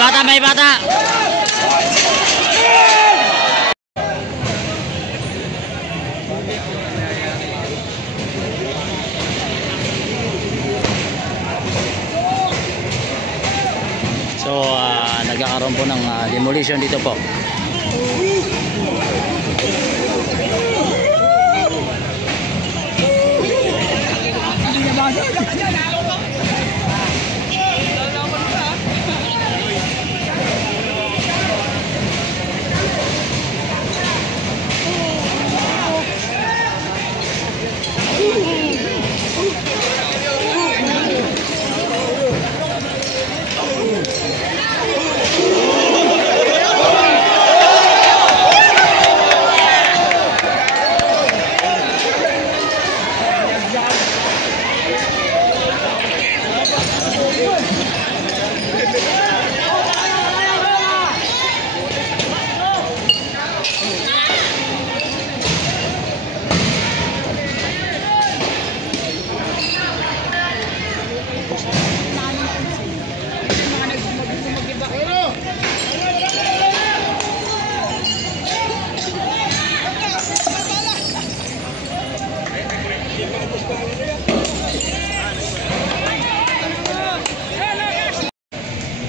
bata, may bata. So, nagkakaroon po ng demolition dito po.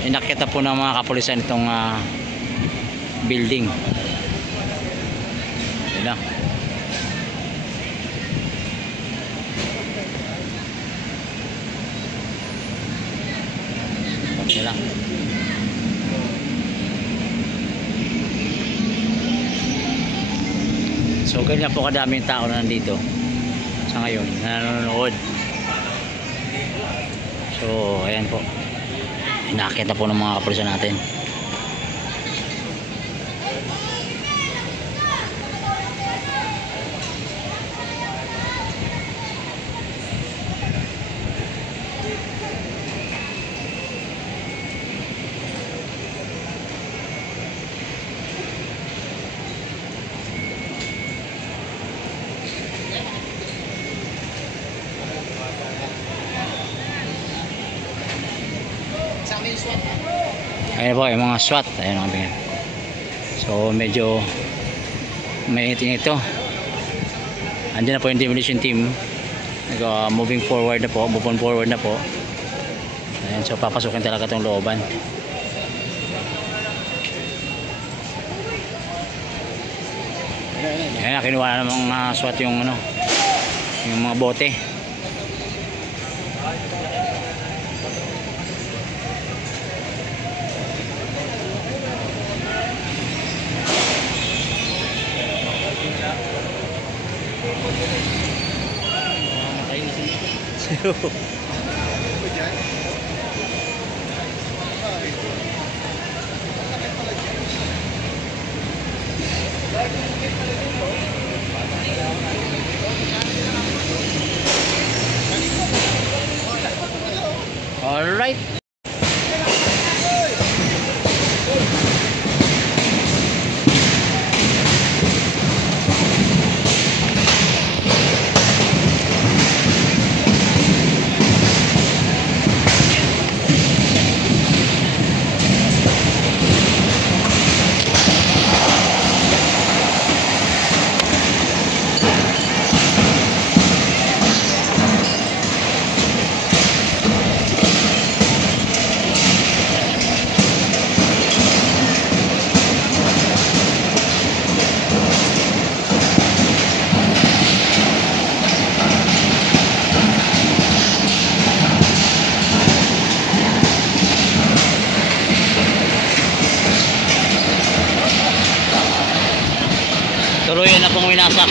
Inakita po ng mga kapulisan itong building. Yun lang. Okay lang. So ganyan po kadaming tao na nandito sa ngayon na nanonood. So ayan po, inakita po ng mga kapulisan natin. Ayan po yung mga SWAT. Ayan ang tingin. So medyo mainit ito. Andiyan na po yung demolition team. Moving forward na po. Move on forward na po. Ayan, so papasukin talaga itong looban. Ayan, kinuha na ng mga SWAT yung ano, yung mga bote. All right. Tuloy na pong winasak.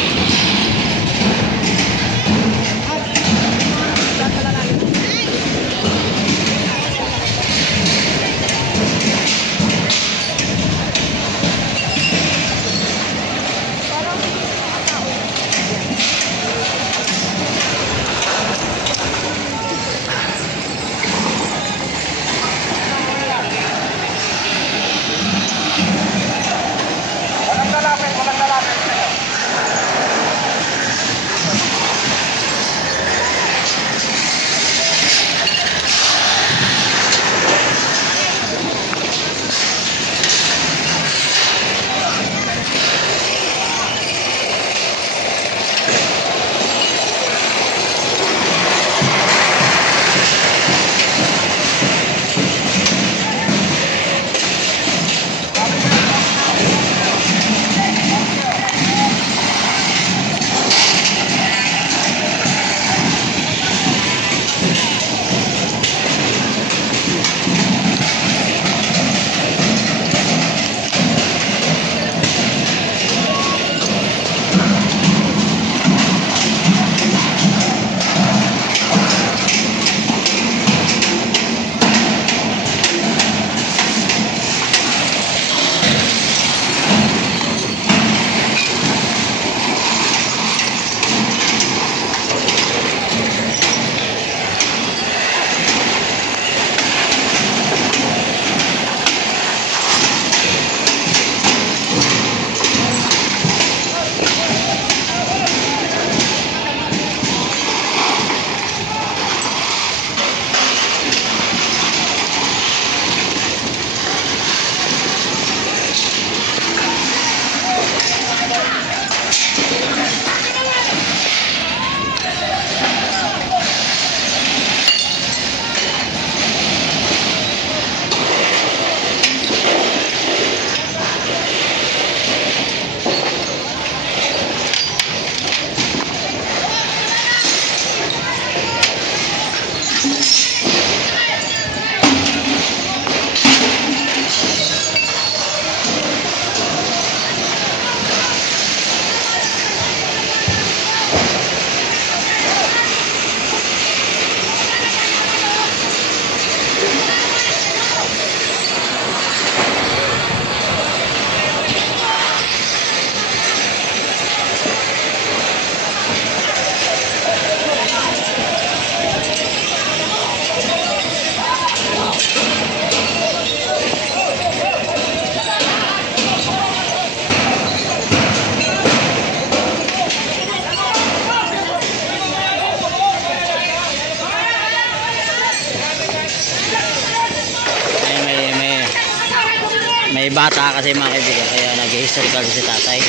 may bata kasi mga kaibigan, kaya nag-historical si tatay.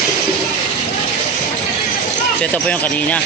So ito po yung kanina.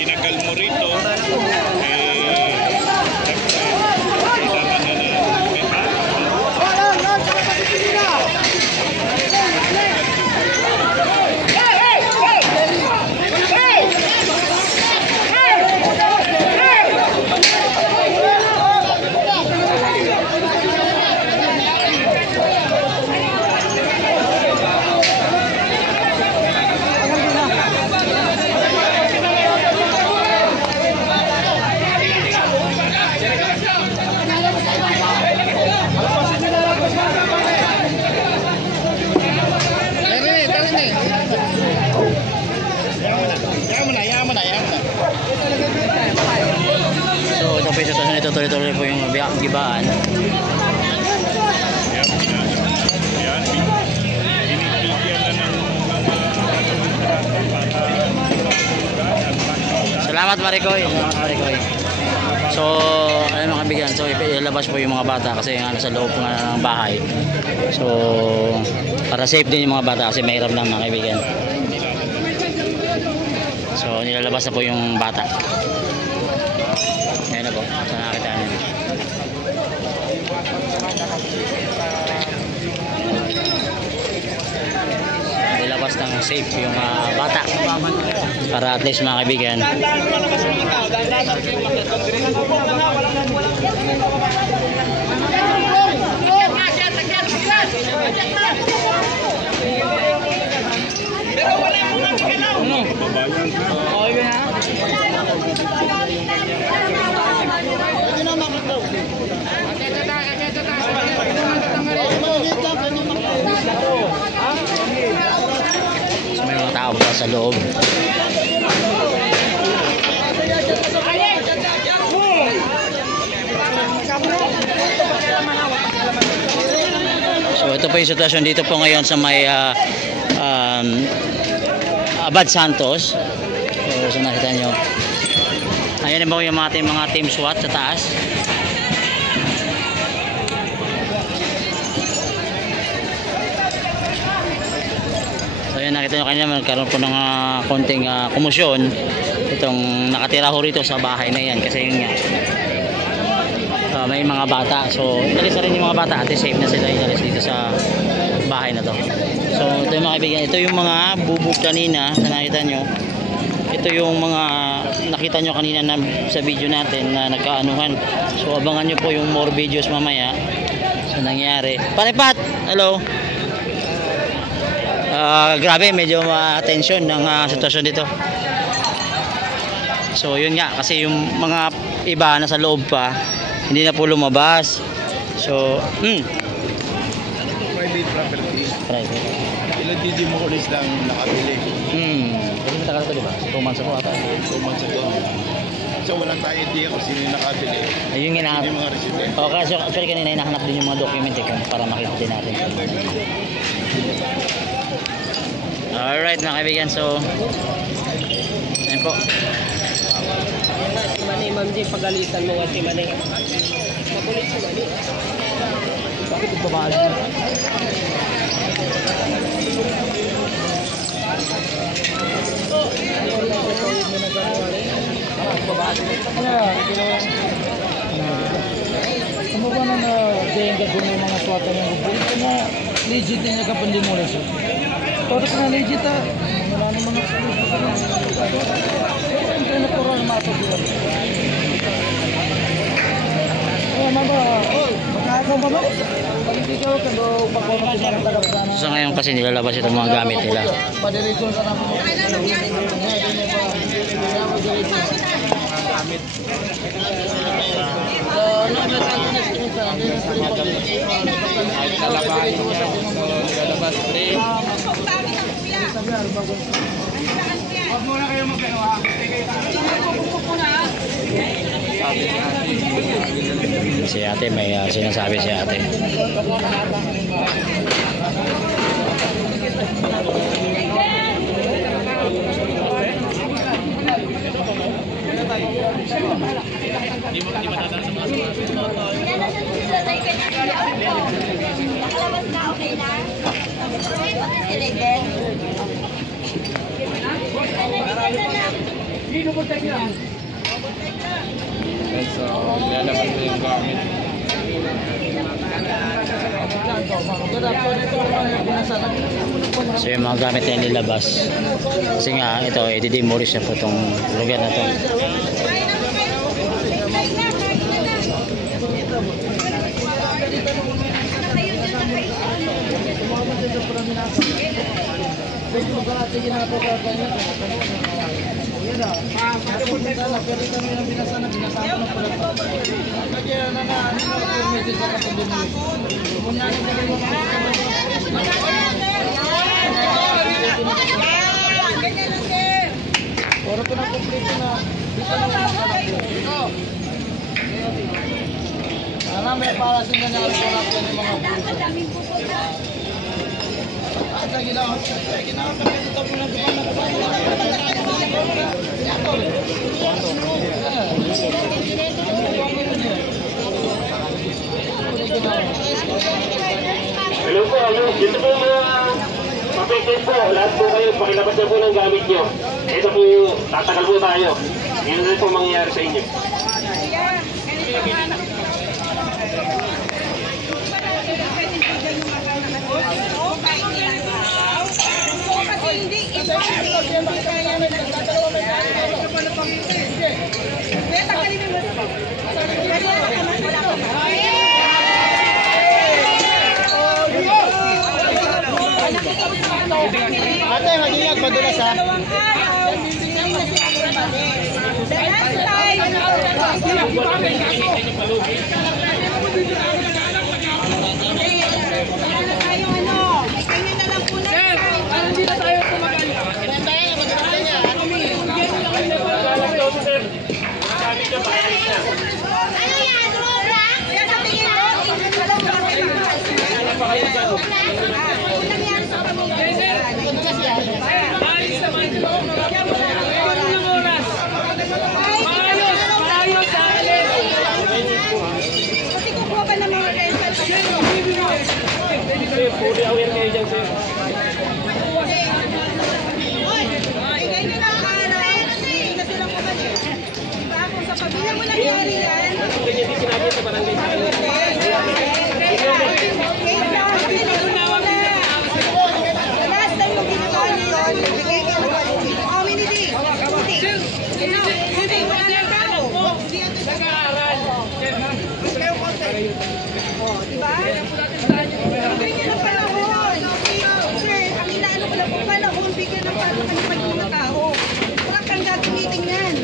Tinagal mo rito, So ito po yung sitwasyon nito, tuloy-tuloy po yung gibaan. yan, binibigyan na ng Salamat Maricoy. Salamat Maricoy. So, ano mga kaibigan, so ilalabas po yung mga bata kasi nasa loob nga ng bahay. So, para safe din yung mga bata kasi mahirap lang mga kaibigan. So, nilalabas na po yung bata. Ayan na po, sa nakakita nyo. Nilabas ng safe yung bata para at least mga kaibigan. So may mga tao pa sa loob. So ito po yung sitwasyon dito po ngayon sa may Abad Santos. So nakita nyo, ayan po yung mga team SWAT sa taas. So ayan, nakita nyo kanina magkaroon po ng konting kumusyon itong nakatira ho rito sa bahay na yan kasi yun nga may mga bata. So inalis na rin yung mga bata at safe na sila inalis dito sa bahay na to. So ito yung mga kaibigan, ito yung mga bubog kanina na nakita nyo. Ito yung mga nakita nyo kanina na, sa video natin na nagkaanuhan. So abangan nyo po yung more videos mamaya sa nangyari. Paripat! Hello! Grabe, medyo ma-attention ng sitwasyon dito. So yun nga, kasi yung mga iba nasa loob pa, hindi na po lumabas. So, private property. private. Ilan hindi mo ulit lang nakabili. Kasi matagal ko diba? 2 months ago ata. 2 months ago. So wala tayong idea kung sino yung nakabili. Ayun nga Hindi yung mga resident. Okay, so actually kanina hinahanap din yung mga document para makita din natin. Alright mga kaibigan, so ayun po. Si Manny, ma'am, di pagalitan mo nga si Manny. Makulit si Manny. Bakit nagbabahal mo? Ano ba nang dahil gagawin yung mga swata ng gubo? Ito na legit na nagkapandimulis. Todos na legit ha. Wala naman ang ito na puro ang mato doon. Ayan na ba? Baka ako ba ba? Hindi ko kado pakono sa mga taga-Brana. So ngayon kasi nilalabas itong mga gamit nila. Padiretso sa namo. Si ate, may sinasabi si ate. Nakalabas na, okay na? Silegen. So, lalabas na yung gamit. So yung mga gamit na nilabas. Kasi nga ito, i-demolish na po itong lugar na to. Oro ko na kumpleto na. Dito na dito. Sana may para sa mga oras ng mga Asa ginawa? Ginawa pa dito po na Hello po, dito po mga papekes po. Lahat po kayo, pakilabas na po ng gamit nyo. Ito po, tatagal po tayo. Yan rin po mangyayari sa inyo. Ate, mag-ingat madulas ha. Fully aware kayo dyan, sir. Sa pamilya mo nangyari yan. Ganyan din sinabi sa barangay sa akin. Last time mo ginawa niyo yun, bigay kayo ng quality. How many days? Hindi, wala na tao. Diba? Bigyan ng panahon. Sir, ang inaano ko lang po panahon, bigyan ng panahon ng tao. Wala kang gagamitin yan.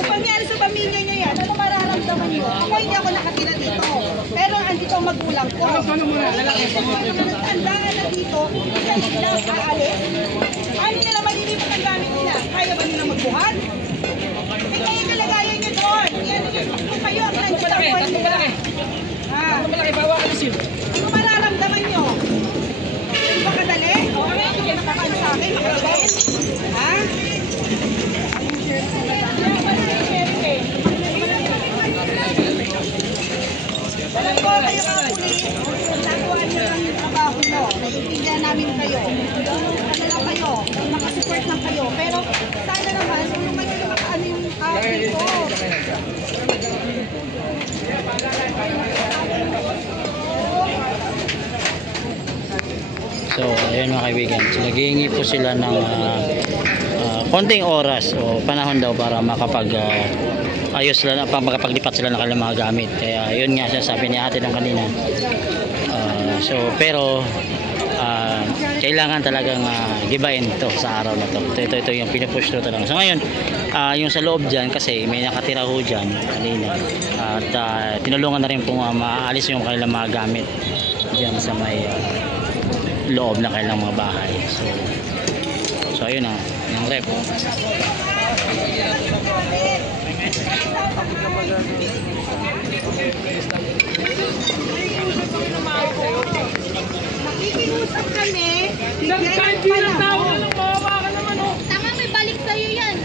Kung pangyari sa pamilya niya yan, ano mararamdaman niyo? Ako hindi ako nakatira dito. Pero andito ang magulang ko. Tandaan na dito, kaya nila aalis. Paano nila malilipat ang gamit nila? Kaya ba nila magbuhat? Eh kaya kalagayan niyo doon. Kung kayo ang nandito ang buhay nila. Ano mararamdaman niyo? Hindi ba kadali? Hindi ka nakakaan sa akin, makadali? Ha? Alam ko kayo mga pulis, nagawa niyo lang yung trabaho mo. Naiintindihan namin kayo. Ano lang kayo, makasupport lang kayo. Pero sana naman, kung naman kayo makaano yung akin ko. So ayun mga kaibigan, so, naghihingi po sila ng konting oras o panahon daw para makapag ayos sila, makapaglipat sila ng kanilang mga gamit. Kaya yun nga siya sabi ni ate ng kanina. So pero kailangan talagang gibain to sa araw na to. Ito yung pinupush to talaga. So ngayon, yung sa loob dyan kasi may nakatira ho dyan kanina. At tinulungan na rin pong maalis yung kanilang mga gamit dyan sa may loob na kanilang mga bahay. So ayun na, yung rep. Nakikiusap kami. Nagkanji ng tao na lang, mawawa ka naman oh. Tama, may balik sa'yo yan.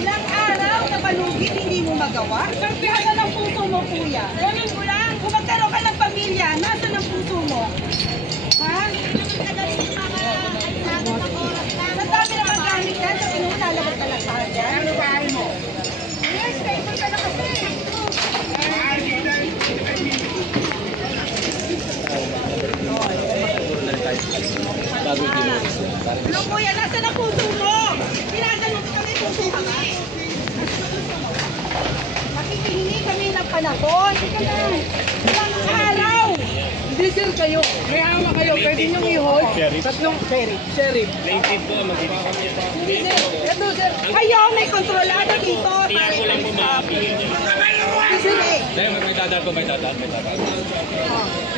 Ilang araw na palugit, hindi mo magawa? Nasaan ang puso mo, kuya? Ganun ko lang. Kung magkaroon ka ng pamilya, nasaan ang puso mo? Ha? Ang dami naman gamit yan, sa pinulalabas ka lang sa akin. Ano bahay mo? Yes, faithful ka na kasi. Ano kuya, nasaan ang puso mo? Pinagano'n kami, puso ka ba? Makikihingi kami ng panahon. Ilang araw. Hindi sir, kayo. May hama kayo. Pwede niyong i-hold. Tatlong sheriff. Plaintiff po, Hindi sir. Ito sir. Kayo, may kontrolado dito. Hindi sir eh. May dadal.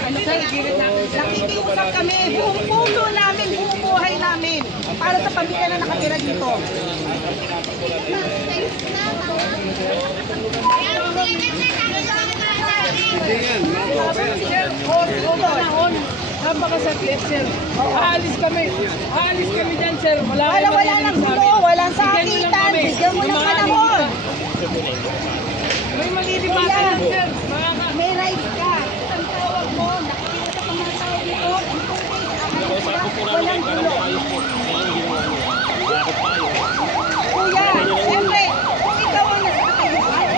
Ano sir, nakikiusap kami. Buong puso namin, buong buhay namin. Para sa pamilya na nakatira dito. Sir, hold on. Napakasakit sir. Aalis kami dyan sir. Wala nang gulo, walang sakitan. Bigyan mo ng panahon. May malilipatan lang sir. May rights ka. Ang tawag mo, nakikiusap ang mga tao dito. Walang gulo. Kuya, siyempre, kung ikaw ang nasakayuan,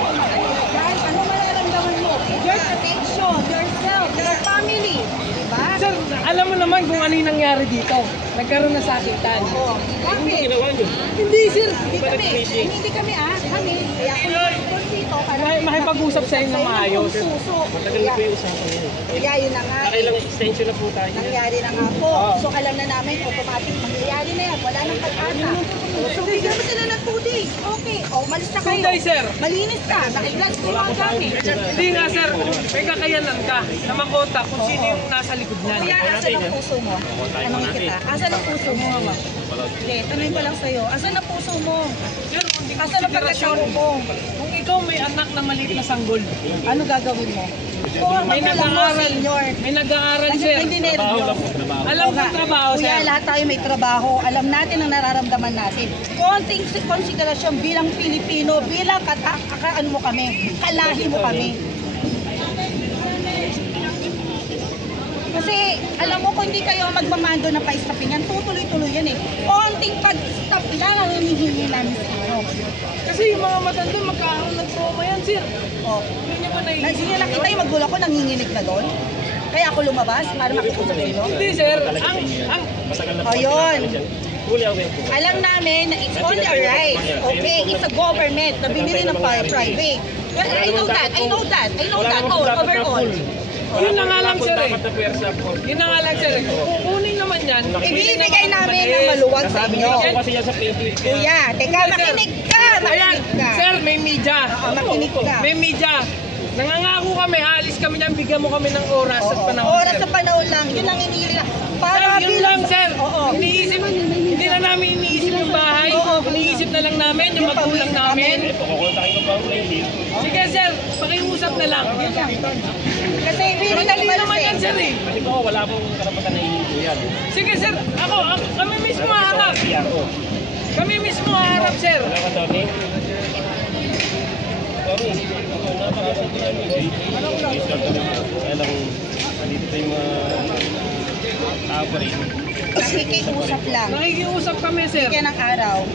ano mararamdaman mo? Your protection, yourself, your family. Diba? Sir, alam mo naman kung ano yung nangyari dito. Nagkaroon na sakitan. Oo. Bakit? Hindi sir. Hindi kami kami. Kaya kung nag-report dito, para Makipag-usap sa inyo ng maayos. Matagal na po yung usapan yun. Kaya yun na nga. Ilang extension na po tayo. Nangyari na nga po. So alam na namin, automatic mangyayari na yan. Wala nang pag-asa. So bigyan mo sila ng 2 days. Okay. O, malis na kayo. 2 days, sir. Malinis ka. Nakiglas ko mga gamit. Hindi nga sir, may kakayanan ka na makontak kung sino yung nasa likod niyan. Kaya asan ang puso mo? Tanongin kita. Asan ang puso mo? Hindi, tanongin ko lang sa'yo. Asan ang puso mo? Sir, kung di Asan ang konsiderasyon, pagkakao mo? kung ikaw may anak na maliit na sanggol, Ano gagawin mo? Kung ang may magulang mo, nag-aaral, senior. may nag-aaral sir. May dinero mo. Alam ko ang trabaho Kuya, sir. lahat tayo may trabaho. Alam natin ang nararamdaman natin. Konting konsiderasyon bilang Pilipino, bilang ano mo kami, kalahi mo kami. Kasi alam mo kung hindi kayo magmamando na pa-stopingan, tutuloy-tuloy yan eh. Konting pag-stop lang ang hinihingi namin sa inyo. Kasi yung mga matanda magkakaroon ng trauma yan sir. Oh. Hindi niyo ba naiisip? Sige, nakita yung magulang ko nanginginig na doon. Kaya ako lumabas para makikusap sa'yo. Hindi sir, ang Ayun. Alam namin na it's only a right. Okay, it's a government na binili ng private. Well, I know that. Overall. Yun na nga lang sir eh. Yun na nga lang sir eh. Kukunin naman yan. Ibibigay namin ng maluwag sa inyo. Kasi yan sa plaintiff. Kuya, teka, makinig ka. Ayan, sir, may media. Oo, makinig ka. May media. Nangangako kami, aalis kami dyan, bigyan mo kami ng oras at panahon. Oras sa panahon lang, yun ang iniili lang. Sir, yun lang sir. Oo. Iniisip, hindi na namin iniisip yung bahay. Iniisip na lang namin yung magulang namin. Sige sir, pakiusap na lang. Kasi hindi Madali nagbalas naman yan sir eh. Kasi po, wala pong karapatan na hihinto yan. Sige sir, kami mismo harap. Kami mismo harap sir. Wala ka, Tony? Tony, napakasok na namin. Kaya lang, dito yung mga tao pa rin. Nakikiusap lang. Nakikiusap kami sir. Bigyan ng araw.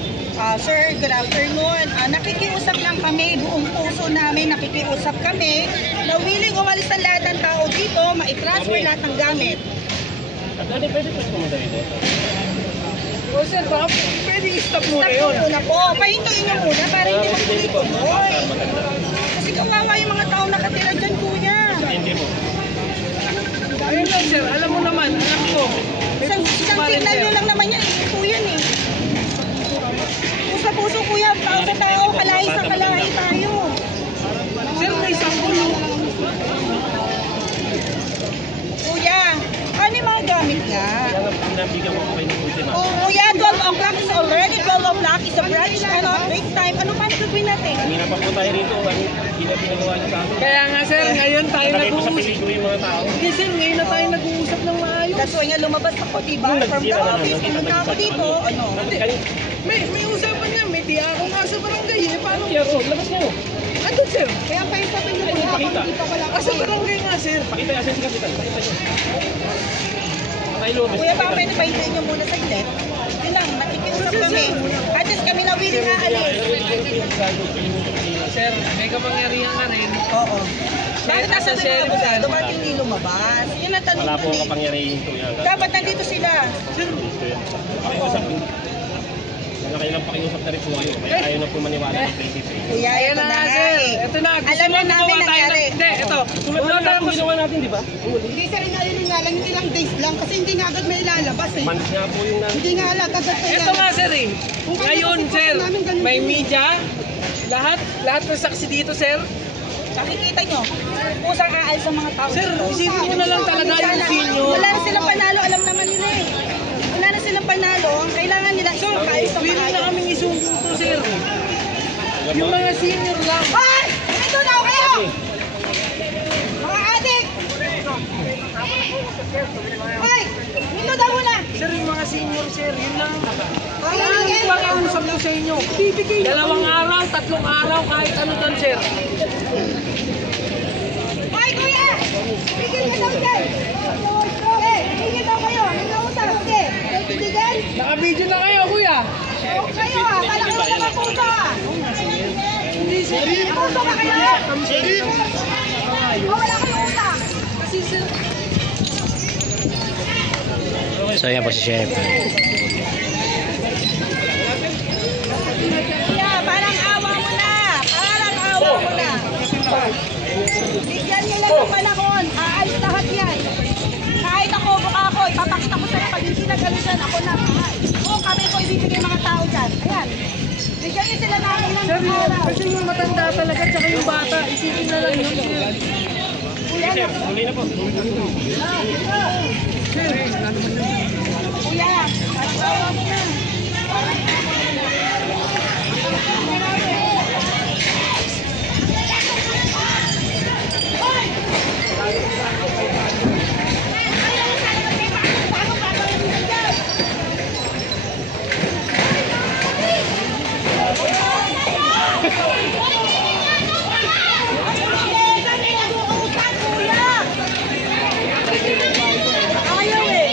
Sir, good afternoon. Nakikiusap lang kami, buong puso namin, nakikiusap kami na willing umalis ang lahat ng tao dito, ma-transfer lahat ng gamit. At ano, pwede po pumunta dito? O sir, baka pwede i-stop muna Stop yun. muna po. Pahintuin niyo muna para hindi magtuloy-tuloy. Kasi kawawa yung mga tao nakatira dyan, kuya. Ayun lang sir, alam mo naman, anak ko. May Isang puso pa rin signal sir. nyo lang naman yan, ito yan eh. Puso sa puso, kuya, tao sa tao, kalahi sa kalahi tayo. Sir, may sampulo. Kuya, ano yung mga gamit niya? Oh, kuya, 12 o'clock is already 12 o'clock is a brunch, ano, break time. Ano pa gagawin natin? Kanina pa po tayo rito, hindi na pinagawa niyo sa akin. Kaya nga sir, ngayon tayo Nalagay po sa nag-uusap. peligro yung mga tao. Hindi sir, ngayon na tayo nag-uusap ng maayos. That's why nga lumabas ako, diba? From the office, pumunta ako dito, ano. May usapan nga, may di ako nga sa barangay eh. Paano? Kaya labas niyo. Andun sir. Kaya pa yung sabi niyo, kuya, Pakita. hindi pa wala Asa barangay nga sir. Pakita yung asensi kasi pakita niyo. Patay loob. Kuya, baka pwede pahintayin niyo muna sa ilet. Yun lang, nakikiusap kami. At least kami na willing na alis. Sir, may kapangyarihan ka rin. Oo. Bakit nasa Asa sheriff lumabas? yan? Dumating hindi lumabas. Yun ang tanong Wala ko po eh. kapangyarihan ito yan. Dapat nandito sila. Pakiusap. Nakailang pakiusap na rin po kayo. Kaya ayaw na po maniwala ng PCC. Kuya, Ayan ito na na nga nga sir. eh. Ito na. Gusto Alam mo na namin gumawa tayo ng- nangyari. Hindi, ito. Tulad Wala na tayo lang ginawa natin, di ba? Hindi sir, yun nga lang, yung ilang days lang kasi hindi nga agad may lalabas eh. Months nga po yung Hindi nga agad may Ito nga sir eh. Kung kaya Ngayon kasi sir, namin ganun may din eh. media. Lahat ng saksi dito sir. Nakikita nyo, pusang aal sa mga tao. Sir, dito. isipin mo na lang talaga yung senior. Wala na silang panalo, alam naman nila eh. Wala na silang panalo, ang kailangan nila So, ayos sa willing na maayos. kaming isumbong to sir. Yung mga senior lang. Hoy! Ito daw kayo! Mga adik! Hoy! Ito daw muna! Sir, yung mga senior sir, yun lang. Hoy, Yan sige! yung pakiusap ko sa inyo. 2 araw, 3 araw, kahit ano doon sir. Hoy, kuya! Bigyan ka daw dyan! Okay, bigyan daw kayo. May nausap. Sige, bigyan. Naka-video na kayo kuya. Huwag kayo ah, kala kayo mga puso ah. Hindi sir. Puso ba kayo? O wala kayong utak. Kasi sir, So yan po si Sheriff. Kuya, parang awa mo na. Parang awa mo na. Bigyan nyo lang ng panahon. Aalis lahat yan. Kahit ako, mukha ako, ipapakita ko sa'yo pag hindi nag-alisan, ako na. Oo, kami ko ibibigay mga tao dyan. Ayan. Bigyan nyo sila namin ng sir, araw. kasi yung matanda talaga tsaka yung bata, isipin na lang yun sir. Kuya, Sir, huli na po. kuya, asawa mo na. Ayaw eh.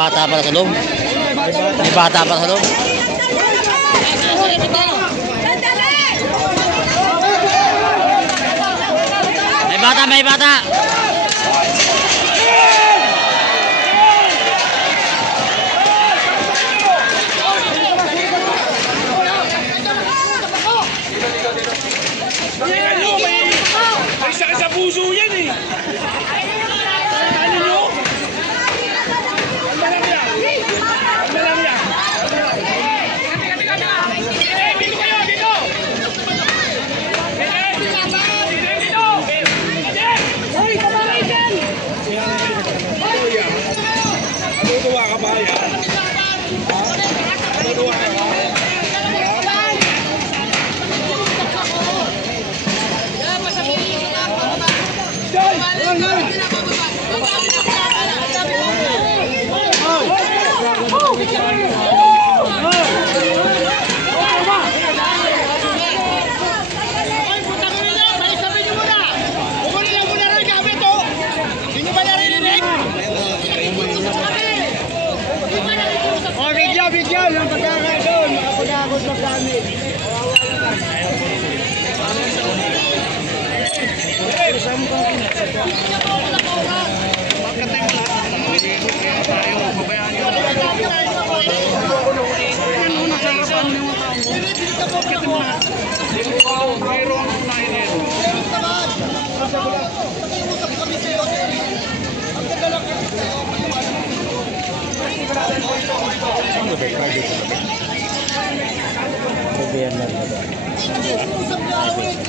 bata pala sa loob. May bata pala sa loob. May bata. May sakit sa puso yan eh. Ano nyo? Ang malam yan. Ang malam yan. Dito kayo, dito. Dito. Hoy, kamay dyan. Matutuwa ka ba yan? Matutuwa ka ba? Bigyan ng pagkakataon, makapagkakot na gamit.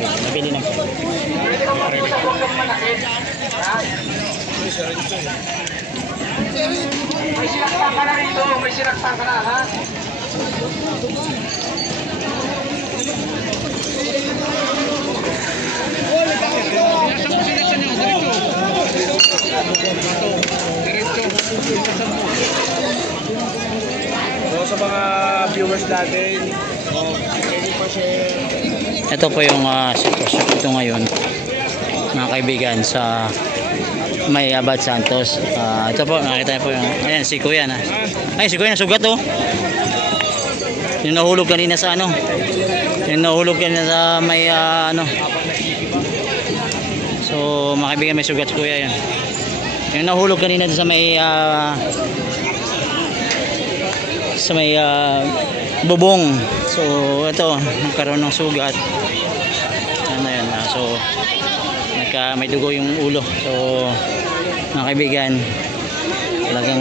Nabili na po. May sinaktan ka na rito, may sinaktan ka na, ha? So, sa mga viewers natin, pwede pa share. Ito po yung sitwasyon ito ngayon, mga kaibigan, sa may Abad Santos. Ito po, nakita niyo po yung, ayan, si Kuya na. Ay, si Kuya na sugat oh. Yung nahulog kanina sa ano. Yung nahulog kanina sa may ano. So, mga kaibigan, may sugat si Kuya yan. Yung nahulog kanina sa may bubong. So, ito, nagkaroon ng sugat. Ano yan, so may dugo yung ulo. So, mga kaibigan, talagang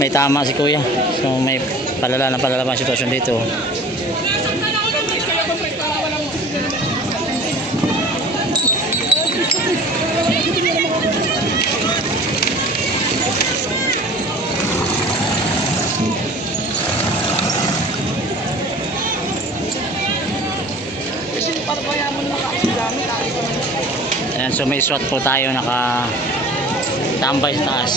may tama si Kuya. So, may palala pa ang sitwasyon dito. Ayan, so may SWAT po tayo nakatambay sa taas.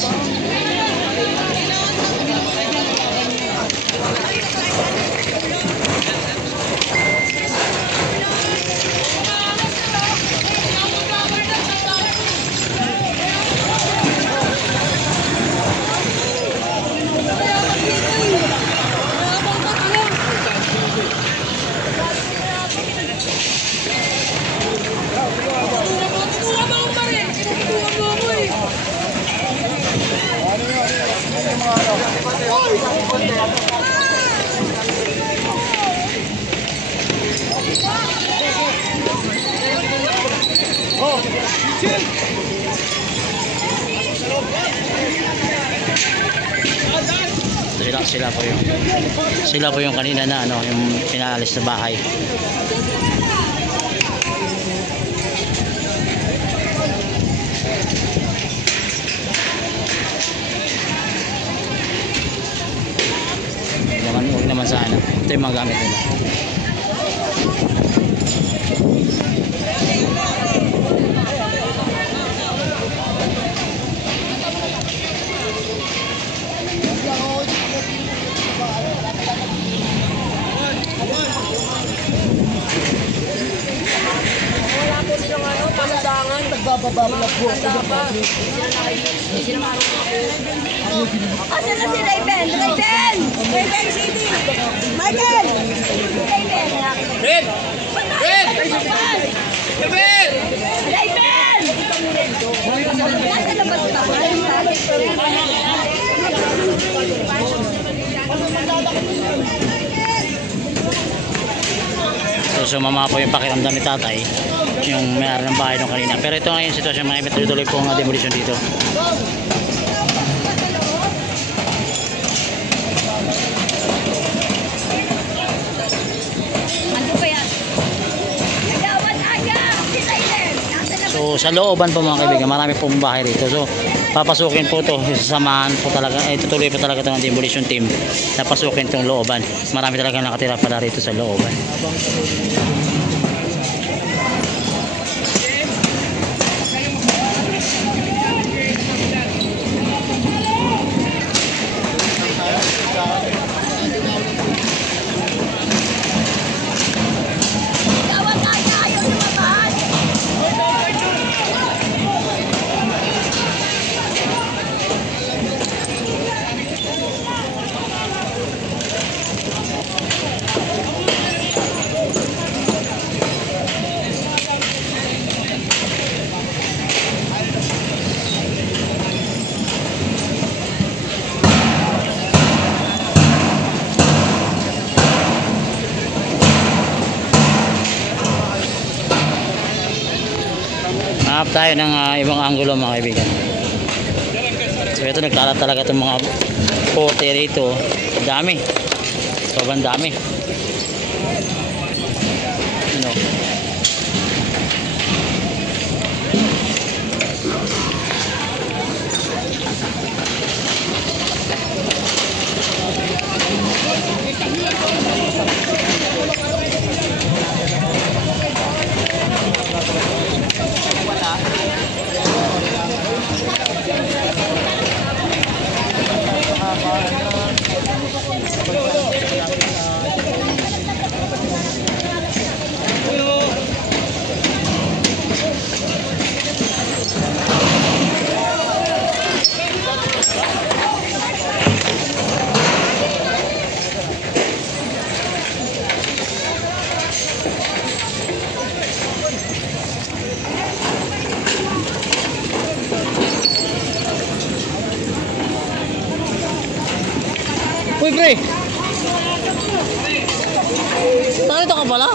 Sila po yung kanina na ano, yung pinaalis sa bahay. Huwag naman sana. Ito yung mga gamit nila. Nagbabato Asan na si Raven? Raven! Raven City! Michael! Raven! Ben! Ben! Ben! Raven! Nasa labas ka? So sumama po yung pakiramdam ni tatay, yung may-ari ng bahay nung kanina. Pero ito ngayon sitwasyon mga ibig, tuloy po ang demolition dito. Ano pa yan? Nagawan aga! Si Raven! Nasa labas. So sa looban po mga kaibigan, marami pong bahay rito. So papasukin po to, sasamahan po talaga, tutuloy po talaga ito ng demolition team. Napasukin itong looban. Marami talaga nakatira pala rito sa looban. Nagawan aga! Ayaw lumabas! Hanap tayo ng ibang anggulo mga kaibigan. So ito nagkalat talaga itong mga pote rito. Dami. Sobrang dami. Ano? Uy, pre! Nakita ka pala?